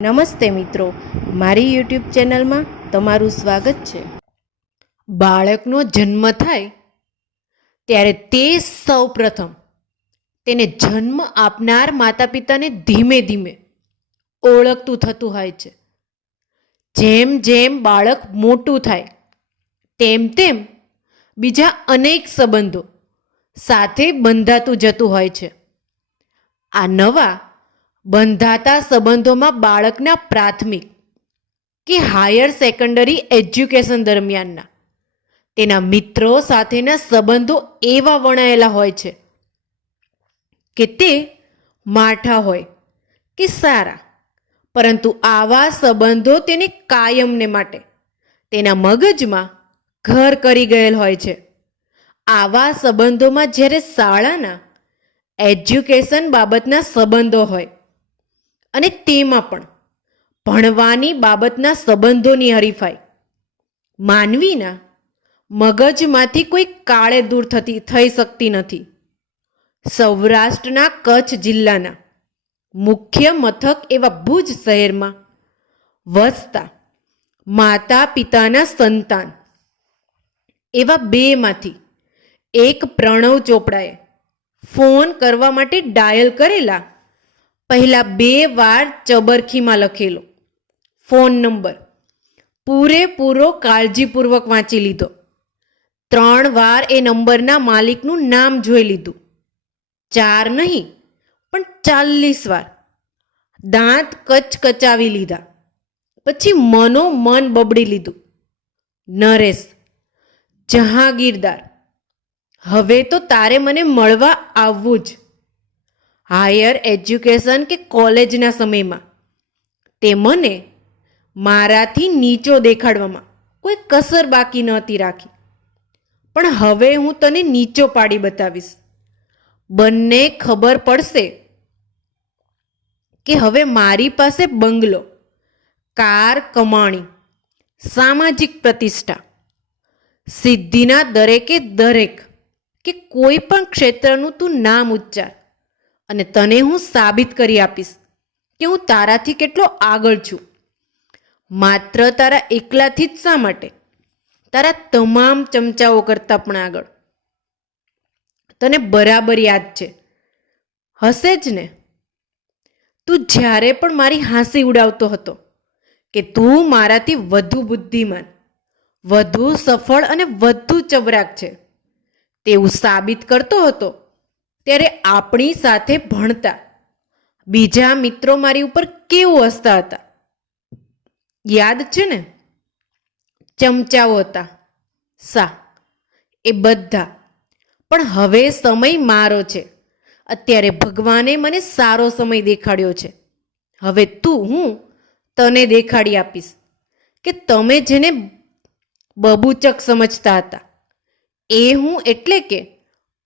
નમસ્તે મિત્રો, મારી યુટ્યુબ ચેનલમાં તમારું સ્વાગત છે. બાળકનો જન્મ થાય ત્યારે તે સૌ પ્રથમ તેને જન્મ આપનાર માતા પિતાને ધીમે ધીમે ઓળખતું થતું હોય છે. જેમ જેમ બાળક મોટું થાય તેમ તેમ બીજા અનેક સંબંધો સાથે બંધાતું જતું હોય છે. આ નવા બંધાતા સંબંધોમાં બાળકના પ્રાથમિક કે હાયર સેકન્ડરી એજ્યુકેશન દરમિયાનના તેના મિત્રો સાથેના સંબંધો એવા વણાયેલા હોય છે કે તે માઠા હોય કે સારા, પરંતુ આવા સંબંધો તેને કાયમને માટે તેના મગજમાં ઘર કરી ગયેલ હોય છે. આવા સંબંધોમાં જ્યારે શાળાના એજ્યુકેશન બાબતના સંબંધો હોય અને તેમાં પણ ભણવાની બાબતના સંબંધોની હરીફાઈ માનવીના મગજમાંથી કોઈ કાળે દૂર થઈ શકતી નથી. સૌરાષ્ટ્રના કચ્છ જિલ્લાના મુખ્ય મથક એવા ભુજ શહેરમાં વસતા માતા પિતાના સંતાન એવા બેમાંથી એક પ્રણવ ચોપડાએ ફોન કરવા માટે ડાયલ કરેલા પહેલા 2 વાર ચબરખીમાં લખેલો ફોન નંબર પૂરેપૂરો કાળજીપૂર્વક વાંચી લીધો. 3 વાર એ નંબરના માલિકનું નામ જોઈ લીધું. 4 નહીં પણ 40 વાર દાંત કચકચાવી લીધા. પછી મનોમન બબડી લીધું, નરેશ જહાંગીરદાર, હવે તો તારે મને મળવા આવવું જ. હાયર એજ્યુકેશન કે કોલેજના સમયમાં તે મને મારાથી નીચો દેખાડવામાં કોઈ કસર બાકી નહોતી રાખી, પણ હવે હું તને નીચો પાડી બતાવીશ. બંને ખબર પડશે કે હવે મારી પાસે બંગલો, કાર, કમાણી, સામાજિક પ્રતિષ્ઠા, સિદ્ધિના દરેકે દરેક કે કોઈ પણ ક્ષેત્રનું તું નામ ઉચ્ચાર અને તને હું સાબિત કરી આપીશ કે હું તારાથી કેટલો આગળ છું. માત્ર તારા એકલાથી જ શા માટે, તારા તમામ ચમચાઓ કરતાં પણ આગળ. તને બરાબર યાદ છે, હશે જ ને, તું જ્યારે પણ મારી હાંસી ઉડાવતો હતો કે તું મારાથી વધુ બુદ્ધિમાન, વધુ સફળ અને વધુ ચબરાક છે તેવું સાબિત કરતો હતો, ત્યારે આપણી સાથે ભણતા બીજા મિત્રો મારી ઉપર કેવું હસતા હતા, યાદ છે ને? ચમચાઓ હતા સા, એ બધા. પણ હવે સમય મારો છે. અત્યારે ભગવાને મને સારો સમય દેખાડ્યો છે. હવે હું તને દેખાડી આપીશ કે તમે જેને બબૂચક સમજતા હતા એ હું, એટલે કે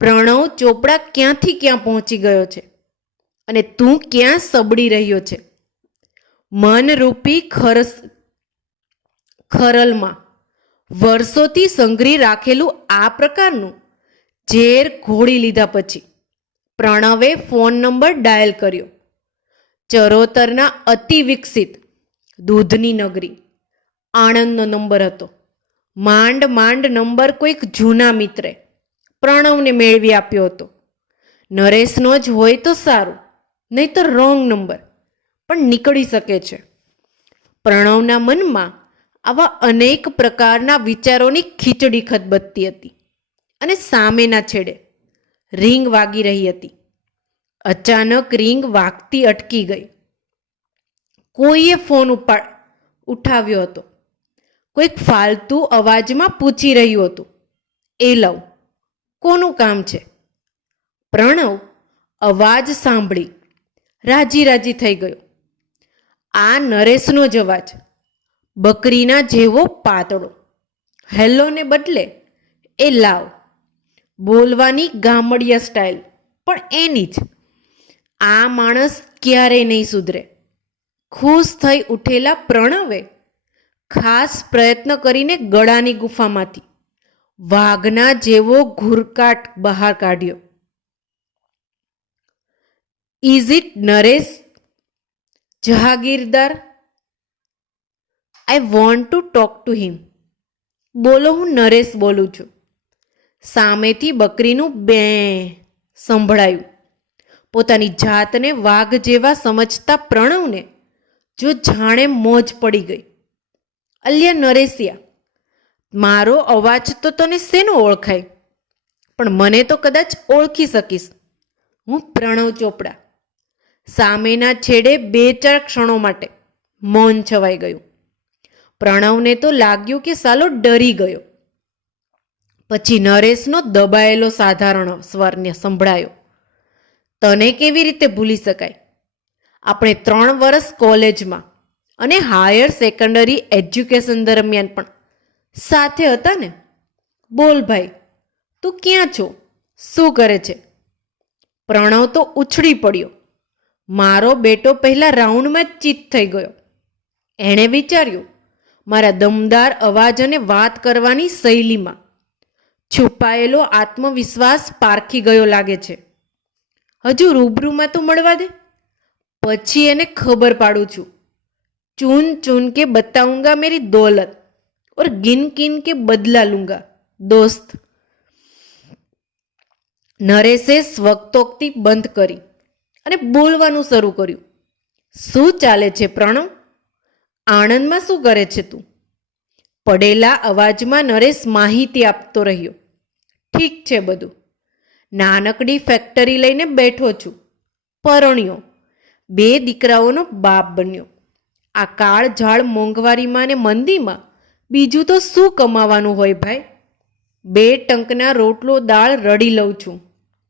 પ્રણવ ચોપડા ક્યાંથી ક્યાં પહોંચી ગયો છે અને તું ક્યાં સબડી રહ્યો છે. મનરૂપી ખરલમાં વર્ષોથી સંઘરી રાખેલું આ પ્રકારનું ઝેર ઘોળી લીધા પછી પ્રણવે ફોન નંબર ડાયલ કર્યો. ચરોતરના અતિ વિકસિત દૂધની નગરી આણંદનો નંબર હતો. માંડ માંડ નંબર કોઈક જૂના મિત્રે પ્રણવને મેળવી આપ્યો હતો. નરેશનો જ હોય તો સારું, નહીં તો રોંગ નંબર પણ નીકળી શકે છે. પ્રણવના મનમાં આવા અનેક પ્રકારના વિચારોની ખીચડી ખદબદતી હતી અને સામેના છેડે રીંગ વાગી રહી હતી. અચાનક રીંગ વાગતી અટકી ગઈ. કોઈએ ફોન ઉઠાવ્યો હતો. કોઈક ફાલતુ અવાજમાં પૂછી રહ્યું હતું, એ લવ, કોનું કામ છે? પ્રણવ અવાજ સાંભળી રાજી રાજી થઈ ગયો. આ નરેશનો જ અવાજ, બકરીના જેવો પાતળો. હેલ્લોને બદલે એ લાવ, બોલવાની ગામડિયા સ્ટાઇલ પણ એની જ. આ માણસ ક્યારેય નહીં સુધરે. ખુશ થઈ ઉઠેલા પ્રણવે ખાસ પ્રયત્ન કરીને ગળાની ગુફામાંથી વાઘના જેવો ઘૂરકાટ બહાર કાઢ્યો. Is it Naresh? Jahagirdar, I want to talk to him. બોલો, હું નરેશ બોલું છું. સામેથી બકરીનું બે સંભળાયું. પોતાની જાતને વાઘ જેવા સમજતા પ્રણવને જો જાણે મોજ પડી ગઈ. અલ્યા નરેશિયા, મારો અવાજ તો તને શેનો ઓળખાય? પણ મને તો કદાચ ઓળખી શકીશ. હું પ્રણવ ચોપડા. સામેના છેડે 2-4 ક્ષણો માટે મૌન છવાઈ ગયું. પ્રણવને તો લાગ્યું કે સાલો ડરી ગયો. પછી નરેશનો દબાયેલો સાધારણ સ્વરને સંભળાયો. તને કેવી રીતે ભૂલી શકાય? આપણે 3 વર્ષ કોલેજમાં અને હાયર સેકન્ડરી એજ્યુકેશન દરમિયાન પણ સાથે હતા ને? બોલ ભાઈ, તું ક્યાં છો? શું કરે છે? પ્રણવ તો ઉછળી પડ્યો. મારો બેટો પહેલા રાઉન્ડમાં જ ચીત થઈ ગયો. એણે વિચાર્યું, મારા દમદાર અવાજ અને વાત કરવાની શૈલીમાં છુપાયેલો આત્મવિશ્વાસ પારખી ગયો લાગે છે. હજુ રૂબરૂમાં તો મળવા દે, પછી એને ખબર પાડું છું. ચૂન ચૂન કે બતાઉંગા મેરી દોલત ઓર ગિન કિન કે બદલા લૂંગા દોસ્ત. નરેશે સ્વગતોક્તિ બંધ કરી અને બોલવાનું શરૂ કર્યું. શું ચાલે છે પ્રણવ? આણંદમાં શું કરે છે તું? પડેલા અવાજમાં નરેશ માહિતી આપતો રહ્યો. ઠીક છે બધું. નાનકડી ફેક્ટરી લઈને બેઠો છું. પરણ્યો. 2 દીકરાઓનો બાપ બન્યો. આ કાળઝાળ મોંઘવારીમાં ને મંદીમાં બીજું તો શું કમાવાનું હોય ભાઈ? 2 ટંકના રોટલો દાળ રડી લઉં છું.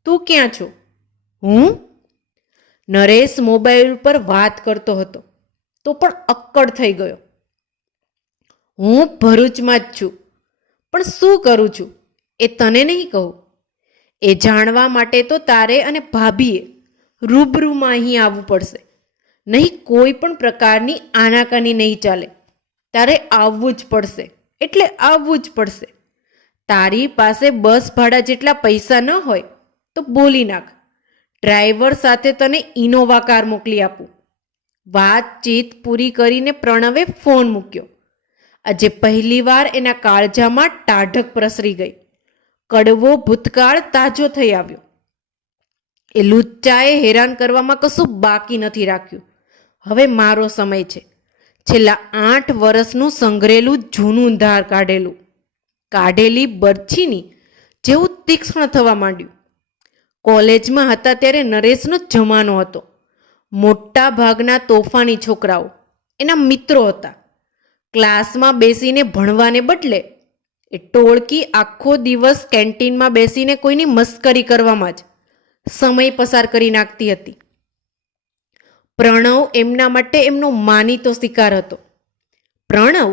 તું ક્યાં છો? હું? નરેશ મોબાઈલ પર વાત કરતો હતો તો પણ અક્કડ થઈ ગયો. હું ભરૂચમાં જ છું, પણ શું કરું છું એ તને નહીં કહું. એ જાણવા માટે તો તારે અને ભાભીએ રૂબરૂમાં અહીં આવવું પડશે. નહીં કોઈ પણ પ્રકારની આનાકાની નહીં ચાલે. તારે આવવું જ પડશે, એટલે આવવું જ પડશે. તારી પાસે બસ ભાડા જેટલા પૈસા ન હોય તો બોલી નાખ. ડ્રાઈવર સાથે તને ઇનોવા કાર મોકલી આપું. વાતચીત પૂરી કરીને પ્રણવે ફોન મૂક્યો. આજે પહેલીવાર એના કાળજામાં ટાઢક પ્રસરી ગઈ. કડવો ભૂતકાળ તાજો થઈ આવ્યો. એ લુચ્ચાએ હેરાન કરવામાં કશું બાકી નથી રાખ્યું. હવે મારો સમય છે. છેલ્લા 8 વર્ષનું સંઘરેલું જૂનું ધાર કાઢેલી બરછીની જેવું તીક્ષ્ણ થવા માંડ્યું. કોલેજમાં હતા ત્યારે નરેશનો જમાનો હતો. મોટા ભાગના તોફાની છોકરાઓ એના મિત્રો હતા. ક્લાસમાં બેસીને ભણવાને બદલે એ ટોળકી આખો દિવસ કેન્ટીનમાં બેસીને કોઈની મસ્કરી કરવામાં જ સમય પસાર કરી નાખતી હતી. પ્રણવ એમના માટે એમનો માનીતો શિકાર હતો. પ્રણવ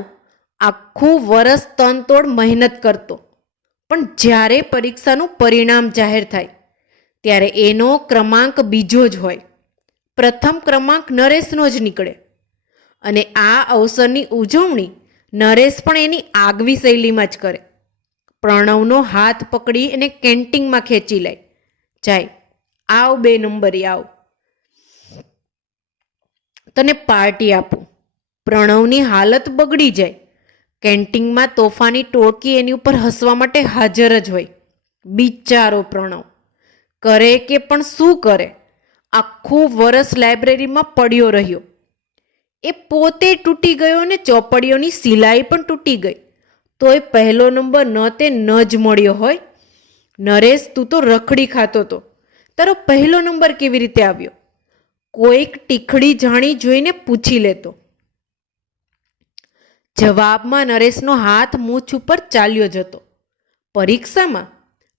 આખું વરસ તનતોડ મહેનત કરતો, પણ જ્યારે પરીક્ષાનું પરિણામ જાહેર થાય ત્યારે એનો ક્રમાંક બીજો જ હોય. પ્રથમ ક્રમાંક નરેશનો જ નીકળે. અને આ અવસરની ઉજવણી નરેશ પણ એની આગવી શૈલીમાં જ કરે. પ્રણવનો હાથ પકડી એને કેન્ટીનમાં ખેંચી લે. જાય, આવ 2 નંબરી આવ, તને પાર્ટી આપું. પ્રણવની હાલત બગડી જાય. કેન્ટીનમાં તોફાની ટોળકી એની ઉપર હસવા માટે હાજર જ હોય. બિચારો પ્રણવ કરે કે પણ શું કરે? આખું વરસ લાઇબ્રેરીમાં પડ્યો રહ્યો. એ પોતે તૂટી ગયો ને ચોપડીઓની સિલાઈ પણ તૂટી ગઈ. તોય પહેલો નંબર ન તે ન જ મળ્યો હોય. નરેશ, તું તો રખડી ખાતો તો, તારો પહેલો નંબર કેવી રીતે આવ્યો? કોઈક ટીખડી જાણી જોઈને પૂછી લેતો. જવાબમાં નરેશનો હાથ મૂછ ઉપર ચાલ્યો જતો. પરીક્ષામાં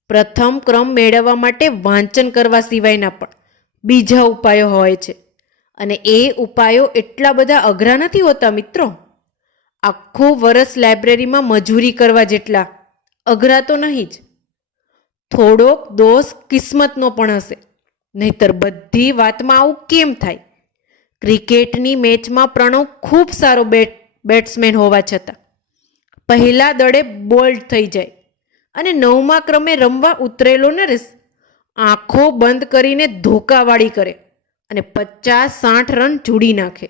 પ્રથમ ક્રમ મેળવવા માટે વાંચન કરવા સિવાયના પણ બીજા ઉપાયો હોય છે. અને એ ઉપાયો એટલા બધા અઘરા નથી હોતા મિત્રો. આખું વરસ લાઇબ્રેરીમાં મજૂરી કરવા જેટલા અઘરા તો નહીં જ. થોડોક દોષ કિસ્મતનો પણ હશે, નહીતર બધી વાતમાં આવું કેમ થાય? ક્રિકેટની મેચમાં પ્રણવ ખૂબ સારો બેટ્સમેન હોવા છતાં પહેલા દળે બોલ્ડ થઈ જાય અને 9મા ક્રમે રમવા ઉતરેલો નરેશ આંખો બંધ કરીને ધોકાવાળી કરે અને 50-60 રન જોડી નાખે.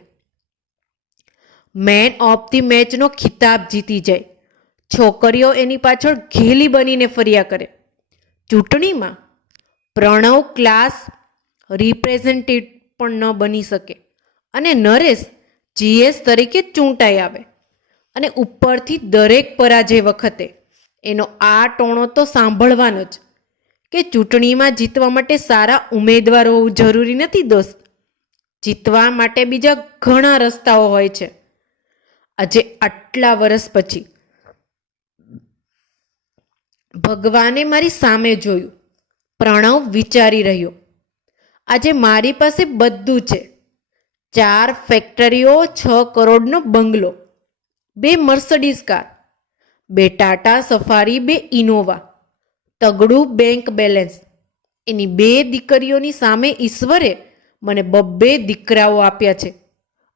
મેન ઓફ ધી મેચનો ખિતાબ જીતી જાય. છોકરીઓ એની પાછળ ઘેલી બનીને ફર્યા કરે. ચૂંટણીમાં પ્રણવ ક્લાસ રિપ્રેઝેન્ટેટિવ પણ ન બની શકે અને નરેશ જીએસ તરીકે ચૂંટાઈ આવે અને ઉપરથી દરેક પરાજય વખતે એનો આ ટોણો તો સાંભળવાનો જ કે ચૂંટણીમાં જીતવા માટે સારા ઉમેદવાર હોવું જરૂરી નથી દોસ્ત. જીતવા માટે બીજા ઘણા રસ્તાઓ હોય છે. આજે આટલા વર્ષ પછી ભગવાને મારી સામે જોયું. પ્રણવ વિચારી રહ્યો, આજે મારી પાસે બધું છે. 4 ફેક્ટરીઓ, 6 કરોડનો બંગલો, 2 Mercedes car, 2 Tata Safari, 2 Innova, તગડું બેંક બેલેન્સ. એની 2 દીકરીઓની સામે ઈશ્વરે મને 2 દીકરાઓ આપ્યા છે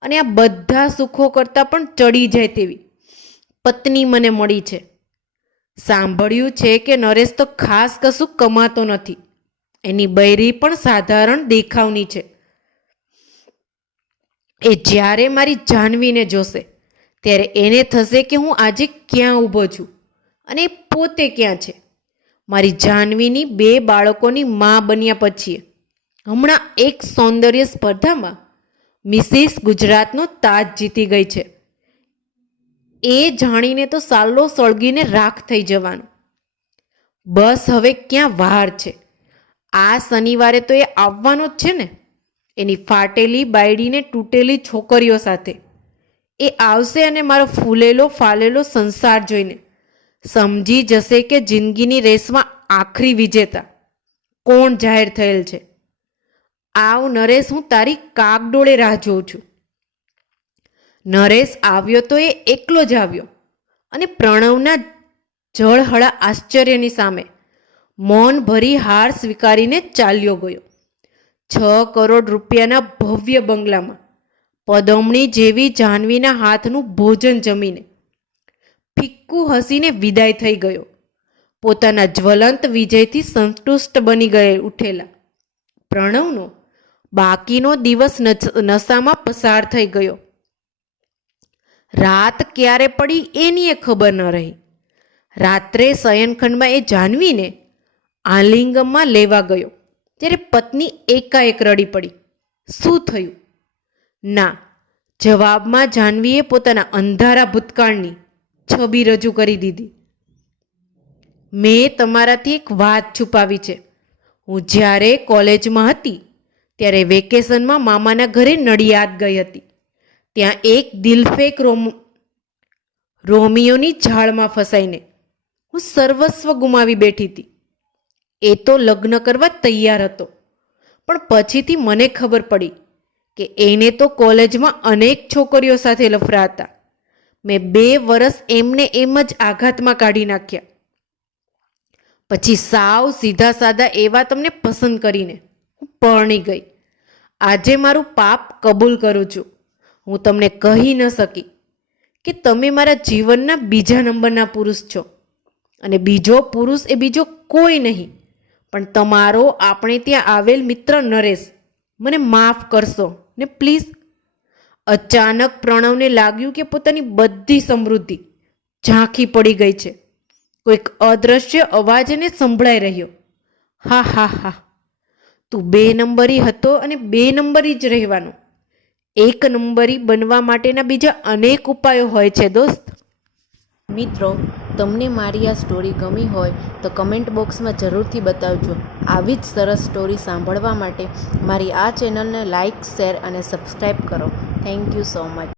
અને આ બધા સુખો કરતાં પણ ચડી જાય તેવી પત્ની મને મળી છે. સાંભળ્યું છે કે નરેશ તો ખાસ કશું કમાતો નથી. એની બૈરી પણ સાધારણ દેખાવની છે. એ જ્યારે મારી જાહ્નવીને જોશે ત્યારે એને થશે કે હું આજે ક્યાં ઊભો છું અને એ પોતે ક્યાં છે. મારી જાહ્નવીની 2 બાળકોની મા બન્યા પછી હમણાં એક સૌંદર્ય સ્પર્ધામાં મિસિસ ગુજરાતનો તાજ જીતી ગઈ છે. એ જાણીને તો સાલો સળગીને રાખ થઈ જવાનું. બસ હવે ક્યાં વાર છે. આ શનિવારે તો એ આવવાનો જ છે ને, એની ફાટેલી બાયડીને તૂટેલી છોકરીઓ સાથે. એ આવશે અને મારો ફૂલેલો ફાલેલો સંસાર જોઈને સમજી જશે કે જિંદગીની રેસમાં આખરી વિજેતા કોણ જાહેર થયેલ છે. આવ નરેશ, હું તારી કાગડોળે રાહ જોઉં છું. નરેશ આવ્યો તો એ એકલો જ આવ્યો અને પ્રણવના જળહળા આશ્ચર્યની સામે મૌન ભરી હાર સ્વીકારીને ચાલ્યો ગયો. 6 કરોડ રૂપિયાના ભવ્ય બંગલામાં પદમણી જેવી જાહ્નવીના હાથનું ભોજન જમીને ફિક્કું હસીને વિદાય થઈ ગયો. પોતાના જ્વલંત વિજયથી સંતુષ્ટ બની ગયે ઉઠેલા પ્રણવનો બાકીનો દિવસ નશામાં પસાર થઈ ગયો. રાત ક્યારે પડી એની એ ખબર ન રહી. રાત્રે શયનખંડમાં એ જાહ્નવીને આલિંગનમાં લેવા ગયો ત્યારે પત્ની એકાએક રડી પડી. શું થયું? ના જવાબમાં જાહ્નવીએ પોતાના અંધારા ભૂતકાળની છબી રજૂ કરી દીધી. મેં તમારાથી એક વાત છુપાવી છે. હું જ્યારે કોલેજમાં હતી ત્યારે વેકેશનમાં મામાના ઘરે નડિયાદ ગઈ હતી. ત્યાં એક દિલફેક રોમિયોની ઝાડમાં ફસાઈને હું સર્વસ્વ ગુમાવી બેઠી હતી. એ તો લગ્ન કરવા તૈયાર હતો, પણ પછીથી મને ખબર પડી કે એને તો કોલેજમાં અનેક છોકરીઓ સાથે લફરા હતા. મેં 2 વર્ષ એમને એમ જ આઘાતમાં કાઢી નાખ્યા. પછી સાવ સીધા સાદા એવા તમને પસંદ કરીને હું પરણી ગઈ. આજે મારું પાપ કબૂલ કરું છું. હું તમને કહી ન શકી કે તમે મારા જીવનના બીજા નંબરના પુરુષ છો અને બીજો પુરુષ એ બીજો કોઈ નહીં પણ તમારો આપણે ત્યાં આવેલ મિત્ર નરેશ. મને માફ કરશો ને પ્લીઝ. અચાનક પ્રણવને લાગ્યું કે પોતાની બધી સમૃદ્ધિ ઝાંખી પડી ગઈ છે. કોઈક અદૃશ્ય અવાજ એને સંભળાઈ રહ્યો. હા હા હા, તું 2 નંબરી હતો અને 2 નંબરી જ રહેવાનો. 1 નંબરી બનવા માટેના બીજા અનેક ઉપાયો હોય છે દોસ્ત. મિત્રો, તમને મારી આ સ્ટોરી ગમી હોય તો કમેન્ટ બોક્સમાં જરૂરથી બતાવજો. આવી જ સરસ સ્ટોરી સાંભળવા માટે મારી આ ચેનલને લાઇક, શેર અને સબસ્ક્રાઈબ કરો. Thank you so much.